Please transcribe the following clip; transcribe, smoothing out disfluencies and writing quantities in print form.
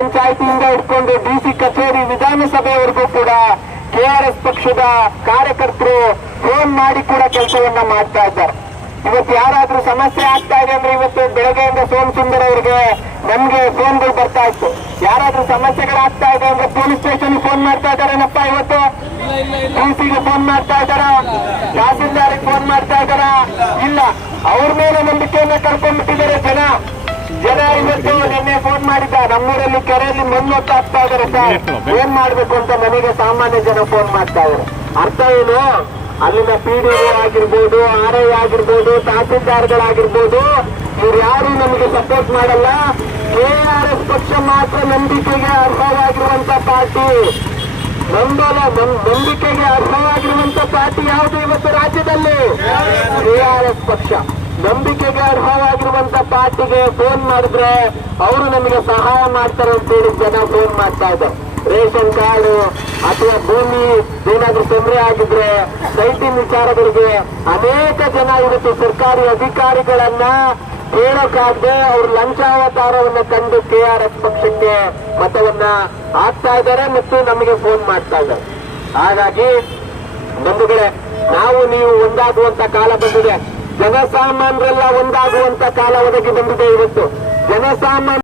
ಪಂಚಾಯತಿಯಿಂದ ಹಿಡ್ಕೊಂಡು ಡಿಸಿ ಕಚೇರಿ ವಿಧಾನಸಭೆಯವರೆಗೂ ಕೂಡ ಕೆಆರ್ಎಸ್ ಪಕ್ಷದ ಕಾರ್ಯಕರ್ತರು ಫೋನ್ ಮಾಡಿ ಕೂಡ ಕೆಲಸವನ್ನ ಮಾಡ್ತಾ ಇದ್ದಾರೆ. ಇವತ್ತು ಯಾರಾದ್ರೂ ಸಮಸ್ಯೆ ಆಗ್ತಾ ಇದೆ ಅಂದ್ರೆ ಇವತ್ತು ಬೆಳಗ್ಗೆಯಿಂದ ಸೋಮ್ ಸುಂದರ್ ಅವರಿಗೆ ನಮ್ಗೆ ಫೋನ್ಗಳು ಬರ್ತಾ ಇತ್ತು. ಯಾರಾದ್ರೂ ಸಮಸ್ಯೆಗಳಾಗ್ತಾ ಇದೆ ಅಂದ್ರೆ ಪೊಲೀಸ್ ಸ್ಟೇಷನ್ ಫೋನ್ ಮಾಡ್ತಾ ಇದ್ದಾರೇನಪ್ಪ, ಇವತ್ತು ಡಿಸಿಗೆ ಫೋನ್ ಮಾಡ್ತಾ ಇದ್ದಾರ, ತಹಸೀಲ್ದಾರಿಗೆ ಫೋನ್ ಮಾಡ್ತಾ ಇದ್ದಾರ? ಇಲ್ಲ, ಅವ್ರ ಮೇಲೆ ನಂಬಿಕೆಯನ್ನ ಕಳ್ಕೊಂಡ್ಬಿಟ್ಟಿದ್ದಾರೆ ಜನ ಇವತ್ತು ನಿನ್ನೆ ಫೋನ್ ಮಾಡಿದ್ದ, ನಮ್ಮೂರಲ್ಲಿ ಕೆರೆಯಲ್ಲಿ ಮಣ್ಣು ಹೊತ್ತಾಗ್ತಾ ಇದಾರೆ ಸರ್, ಏನ್ ಮಾಡ್ಬೇಕು ಅಂತ ನನಗೆ ಸಾಮಾನ್ಯ ಜನ ಫೋನ್ ಮಾಡ್ತಾ ಇದ್ದಾರೆ. ಅರ್ಥ ಏನು? ಅಲ್ಲಿನ PDO ಆಗಿರ್ಬೋದು, RI ಆಗಿರ್ಬೋದು, ತಹಸೀಲ್ದಾರ್ಗಳಾಗಿರ್ಬೋದು, ಇವ್ರು ಯಾರು ನಮಗೆ ಸಪೋರ್ಟ್ ಮಾಡಲ್ಲ. KRS ಪಕ್ಷ ಮಾತ್ರ ನಂಬಿಕೆಗೆ ಅರ್ಹವಾಗಿರುವಂತ ಪಾರ್ಟಿ. ನಂಬಿಕೆಗೆ ಅರ್ಹವಾಗಿರುವಂತ ಪಾರ್ಟಿ ಯಾವುದು ಇವತ್ತು ರಾಜ್ಯದಲ್ಲಿ? KRS ಪಕ್ಷ. ನಂಬಿಕೆಗೆ ಅರ್ಹವಾಗಿರುವಂತ ಪಾರ್ಟಿಗೆ ಫೋನ್ ಮಾಡಿದ್ರೆ ಅವರು ನಮಗೆ ಸಹಾಯ ಮಾಡ್ತಾರೆ ಅಂತೇಳಿ ಜನ ಫೋನ್ ಮಾಡ್ತಾ ಇದ್ದಾರೆ. ರೇಷನ್ ಕಾರ್ಡು ಅಥವಾ ಭೂಮಿ ಏನಾದ್ರೂ ತೊಂದರೆ ಆಗಿದ್ರೆ ಸೈಟಿನ ವಿಚಾರಗಳಿಗೆ ಅನೇಕ ಜನ ಇವತ್ತು ಸರ್ಕಾರಿ ಅಧಿಕಾರಿಗಳನ್ನ ಕೇಳೋಕಾಗದೆ ಅವರು ಲಂಚಾವತಾರವನ್ನ ಕಂಡು KRS ಪಕ್ಷಕ್ಕೆ ಮತವನ್ನ ಹಾಕ್ತಾ ಇದ್ದಾರೆ ಮತ್ತು ನಮಗೆ ಫೋನ್ ಮಾಡ್ತಾ ಇದ್ದಾರೆ. ಹಾಗಾಗಿ ಬಂಧುಗಳೇ, ನಾವು ನೀವು ಒಂದಾಗುವಂತ ಕಾಲ ಬಂದಿದೆ. ಜನಸಾಮಾನ್ಯರೆಲ್ಲ ಒಂದಾಗುವಂತ ಕಾಲ ಒದಗಿ ಬಂದಿದೆ. ಇವತ್ತು ಜನಸಾಮಾನ್ಯ